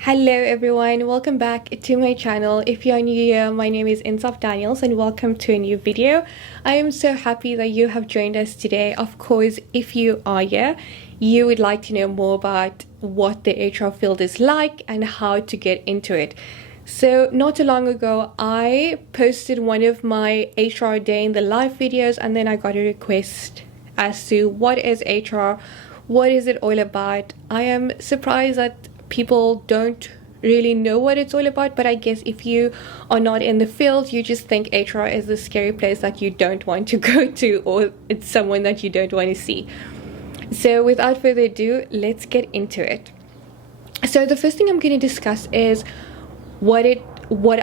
Hello everyone, welcome back to my channel. If you're new here, my name is Daniels and welcome to a new video. I am so happy that you have joined us today. Of course, if you are here, you would like to know more about what the HR field is like and how to get into it. So not too long ago, I posted one of my HR day in the live videos, and then I got a request as to what is HR, what is it all about. I am surprised that people don't really know what it's all about, but I guess if you are not in the field, you just think HR is the scary place that you don't want to go to, or it's someone that you don't want to see. So without further ado, let's get into it. So the first thing I'm going to discuss is what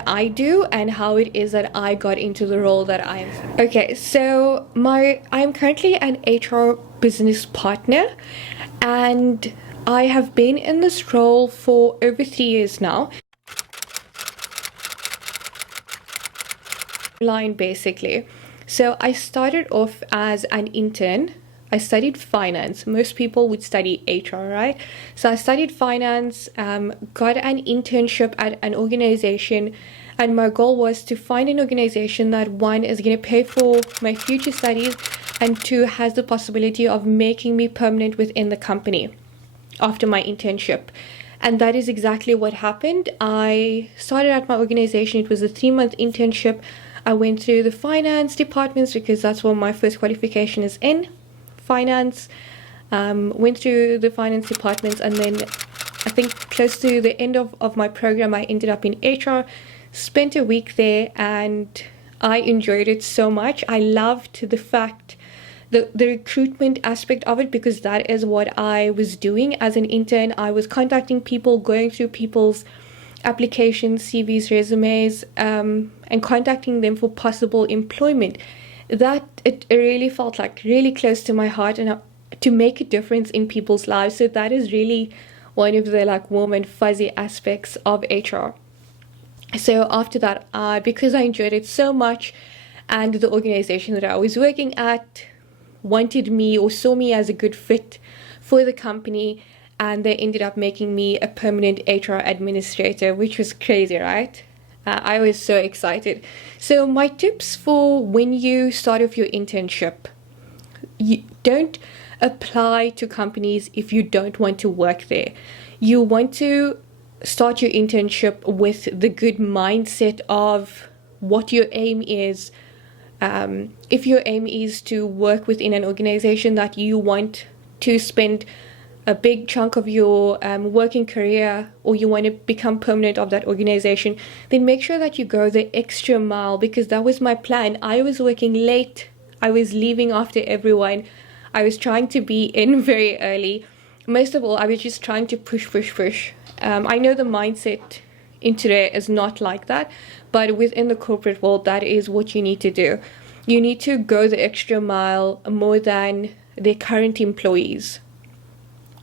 I do and how it is that I got into the role that I am. Okay, so I'm currently an HR business partner, and I have been in this role for over 3 years now. Line basically. So I started off as an intern. I studied finance. Most people would study HR, right? So I studied finance, got an internship at an organization, and my goal was to find an organization that, one, is going to pay for my future studies, and two, has the possibility of making me permanent within the company after my internship. And that is exactly what happened. I started at my organization. It was a 3-month internship. I went through the finance departments because that's what my first qualification is in, finance. Went through the finance departments, and then I think close to the end of my program, I ended up in HR, spent a week there, and I enjoyed it so much. I loved the fact the recruitment aspect of it, because that is what I was doing as an intern. I was contacting people, going through people's applications, CVs, resumes, and contacting them for possible employment. That it really felt like really close to my heart, and to make a difference in people's lives. So that is really one of the warm and fuzzy aspects of HR. So after that, because I enjoyed it so much, and the organization that I was working at wanted me or saw me as a good fit for the company, and they ended up making me a permanent HR administrator, which was crazy, right? I was so excited. So my tips for when you start off your internship: you don't apply to companies if you don't want to work there. You want to start your internship with the good mindset of what your aim is. If your aim is to work within an organization that you want to spend a big chunk of your working career, or you want to become permanent of that organization, then make sure that you go the extra mile, because that was my plan. I was working late. I was leaving after everyone. I was trying to be in very early. Most of all, I was just trying to push. I know the mindset in today is not like that, but within the corporate world, that is what you need to do. You need to go the extra mile more than their current employees.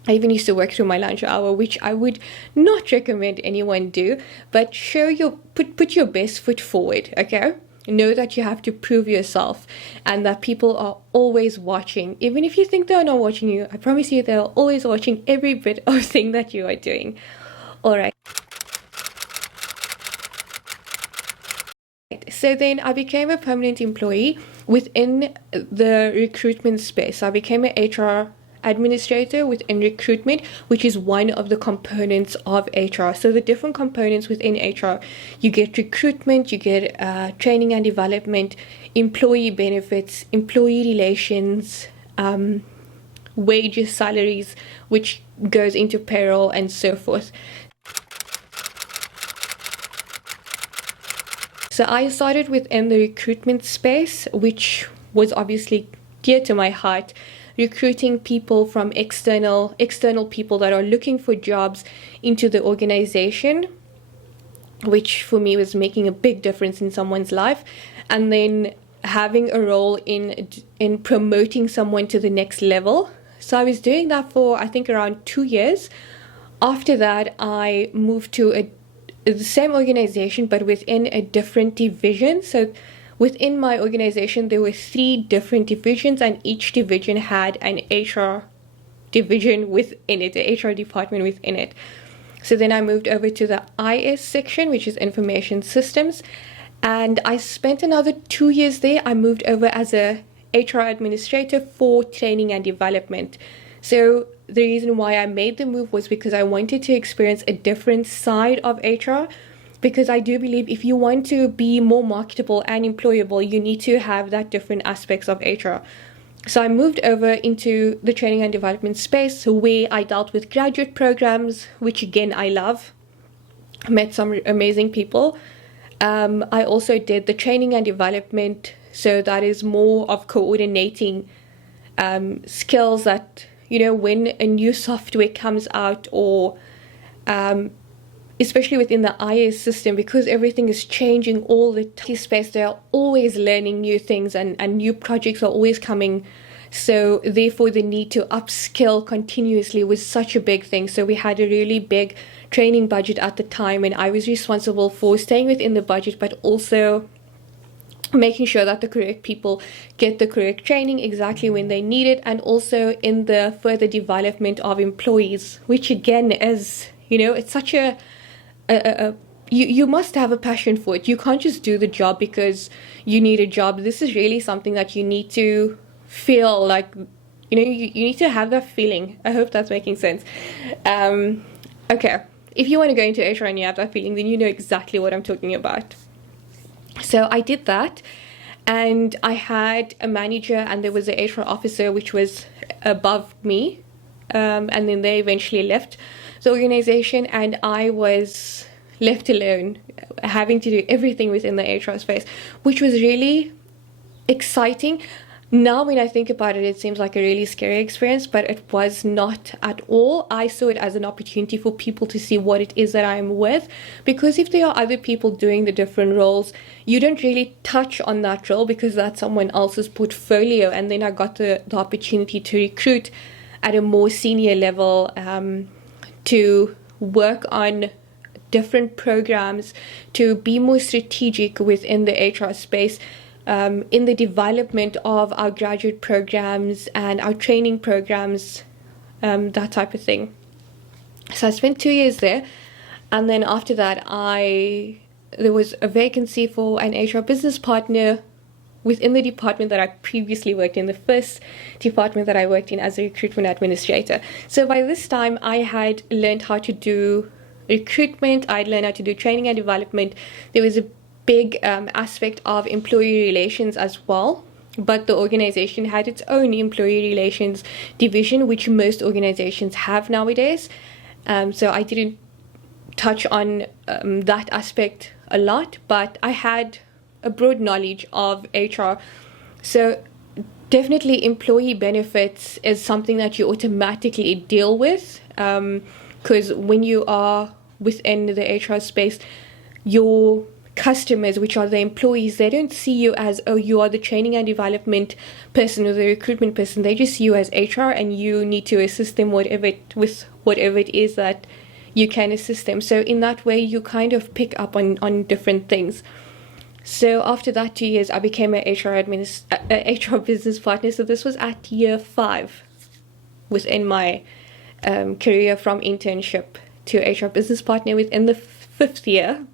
I even used to work through my lunch hour, which I would not recommend anyone do, but put your best foot forward, okay? Know that you have to prove yourself, and that people are always watching. Even if you think they're not watching you, I promise you they're always watching every bit of thing that you are doing. All right. So then I became a permanent employee within the recruitment space. I became an HR administrator within recruitment, which is one of the components of HR. So the different components within HR: you get recruitment, you get training and development, employee benefits, employee relations, wages, salaries, which goes into payroll, and so forth. So I started within the recruitment space, which was obviously dear to my heart, recruiting people from external people that are looking for jobs into the organization, which for me was making a big difference in someone's life, and then having a role in promoting someone to the next level. So I was doing that for, I think, around 2 years. After that, I moved to the same organization, but within a different division. So within my organization, there were 3 different divisions, and each division had an HR division within it, the HR department within it. So then I moved over to the IS section, which is information systems. And I spent another 2 years there. I moved over as a HR administrator for training and development. So the reason why I made the move was because I wanted to experience a different side of HR. Because I do believe if you want to be more marketable and employable, you need to have that different aspects of HR. So I moved over into the training and development space where I dealt with graduate programs, which again I love. I met some amazing people. I also did the training and development, so that is more of coordinating skills that, when a new software comes out, or especially within the IS system, because everything is changing all the space, they are always learning new things, and new projects are always coming. So therefore the need to upskill continuously was such a big thing. So we had a really big training budget at the time, and I was responsible for staying within the budget, but also making sure that the correct people get the correct training exactly when they need it, and also in the further development of employees, which again is, it's such you must have a passion for it. You can't just do the job because you need a job. This is really something that you need to feel like, you need to have that feeling. I hope that's making sense. Okay, if you want to go into HR and you have that feeling, then you know exactly what I'm talking about. So I did that, and I had a manager, and there was an HR officer which was above me, and then they eventually left the organization, and I was left alone, having to do everything within the HR space, which was really exciting. Now when I think about it, it seems like a really scary experience, but it was not at all. I saw it as an opportunity for people to see what it is that I'm with, because if there are other people doing the different roles, you don't really touch on that role because that's someone else's portfolio. And then I got the opportunity to recruit at a more senior level, to work on different programs, to be more strategic within the HR space, in the development of our graduate programs and our training programs, that type of thing. So I spent 2 years there, and then after that there was a vacancy for an HR business partner within the department that I previously worked in, the first department that I worked in as a recruitment administrator. So by this time I had learned how to do recruitment, I'd learned how to do training and development. There was a big aspect of employee relations as well, but the organization had its own employee relations division, which most organizations have nowadays. So I didn't touch on that aspect a lot, but I had a broad knowledge of HR. So definitely employee benefits is something that you automatically deal with, because when you are within the HR space, your customers, which are the employees, they don't see you as, oh, you are the training and development person or the recruitment person. They just see you as HR, and you need to assist them with whatever it is that you can assist them. So in that way, you kind of pick up on different things. So after that 2 years, I became a HR business partner. So this was at year 5 within my career, from internship to HR business partner within the 5th year.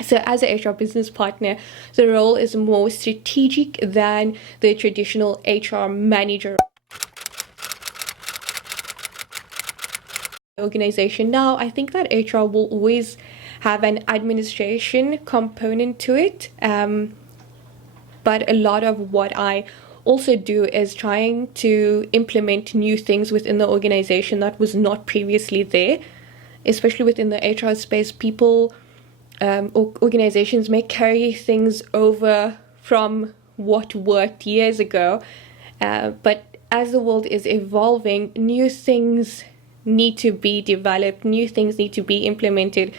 So as a HR business partner, the role is more strategic than the traditional HR manager organization. Now, I think that HR will always have an administration component to it, but a lot of what I also do is trying to implement new things within the organization that was not previously there, especially within the HR space. People, organizations may carry things over from what worked years ago, but as the world is evolving, new things need to be developed, new things need to be implemented.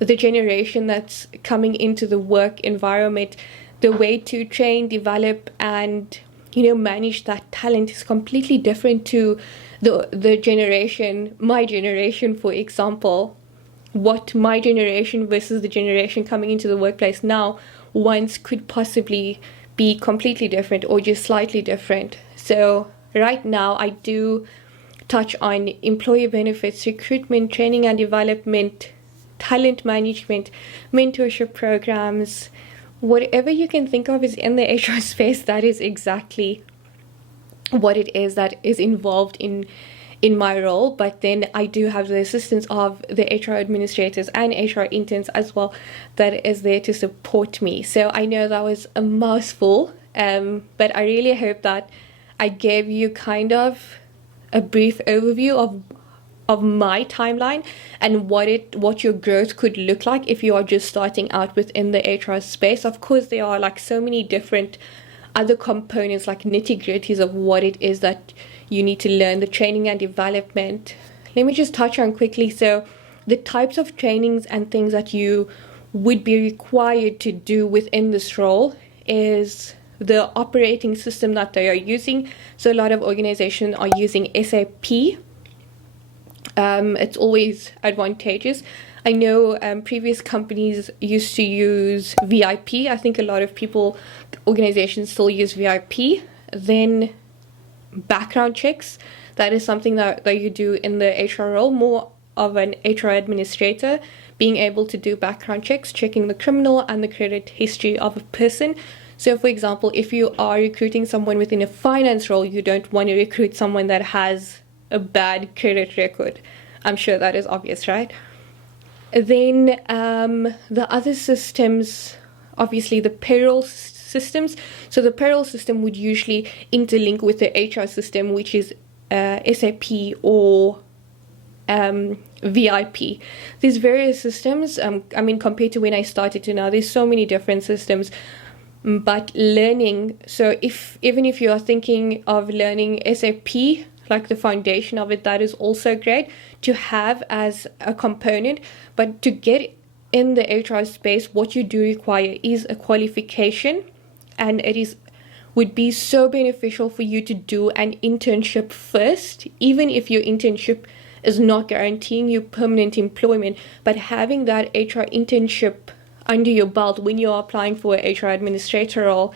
The generation that's coming into the work environment, the way to train, develop, and manage that talent is completely different to the generation, my generation, for example. What my generation versus the generation coming into the workplace now once could possibly be completely different or just slightly different. So right now I do touch on employee benefits, recruitment, training and development, talent management, mentorship programs. Whatever you can think of is in the HR space. That is exactly what it is that is involved in my role. But then I do have the assistance of the HR administrators and HR interns as well that is there to support me. So I know that was a mouthful, but I really hope that I gave you kind of a brief overview of my timeline and what your growth could look like if you are just starting out within the HR space. Of course, there are like so many different other components, like nitty-gritties of what it is that you need to learn, the training and development. Let me just touch on quickly. So the types of trainings and things that you would be required to do within this role is the operating system that they are using. So a lot of organizations are using SAP. It's always advantageous. I know previous companies used to use VIP. I think a lot of organizations still use VIP. Then background checks. That is something that you do in the HR role, more of an HR administrator, being able to do background checks, checking the criminal and the credit history of a person. So for example, if you are recruiting someone within a finance role, you don't want to recruit someone that has a bad credit record. I'm sure that is obvious, right? Then the other systems, obviously the payroll systems. So the payroll system would usually interlink with the HR system, which is SAP or VIP. These various systems, compared to when I started to now, there's so many different systems. But learning, so even if you are thinking of learning SAP, like the foundation of it, that is also great to have as a component. But to get in the HR space, what you do require is a qualification, and would be so beneficial for you to do an internship first, even if your internship is not guaranteeing you permanent employment. But having that HR internship under your belt when you're applying for an HR administrator role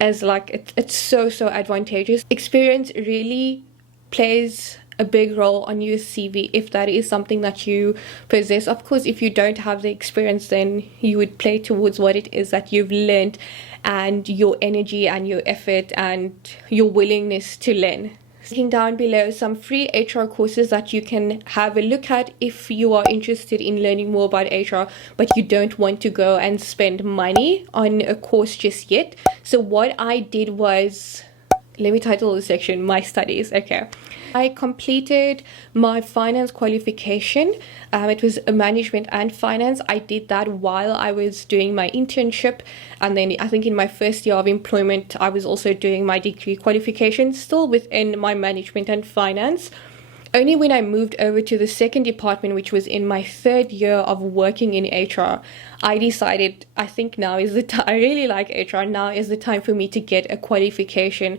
is like, it's so advantageous. Experience really plays a big role on your CV if that is something that you possess. Of course, if you don't have the experience, then you would play towards what it is that you've learned and your energy and your effort and your willingness to learn. Linking down below some free HR courses that you can have a look at if you are interested in learning more about HR, but you don't want to go and spend money on a course just yet. So what I did was, let me title the section My Studies. Okay, I completed my finance qualification. It was a management and finance. I did that while I was doing my internship, and then I think in my first year of employment I was also doing my degree qualification, still within my management and finance. Only when I moved over to the second department, which was in my third year of working in HR, I decided, I think now is the time. I really like HR. Now is the time for me to get a qualification.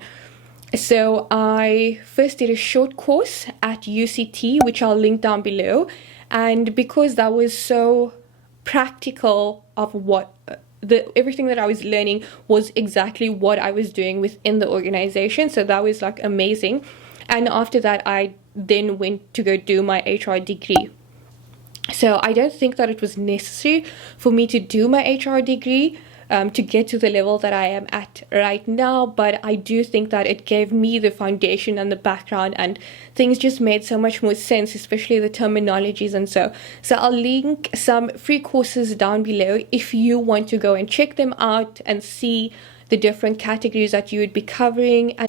So I first did a short course at UCT, which I'll link down below. And because that was so practical of what everything that I was learning was exactly what I was doing within the organization. So that was like amazing. And after that, I then went to go do my HR degree. So I don't think that it was necessary for me to do my HR degree to get to the level that I am at right now, but I do think that it gave me the foundation and the background, and things just made so much more sense, especially the terminologies and so I'll link some free courses down below if you want to go and check them out and see the different categories that you would be covering. And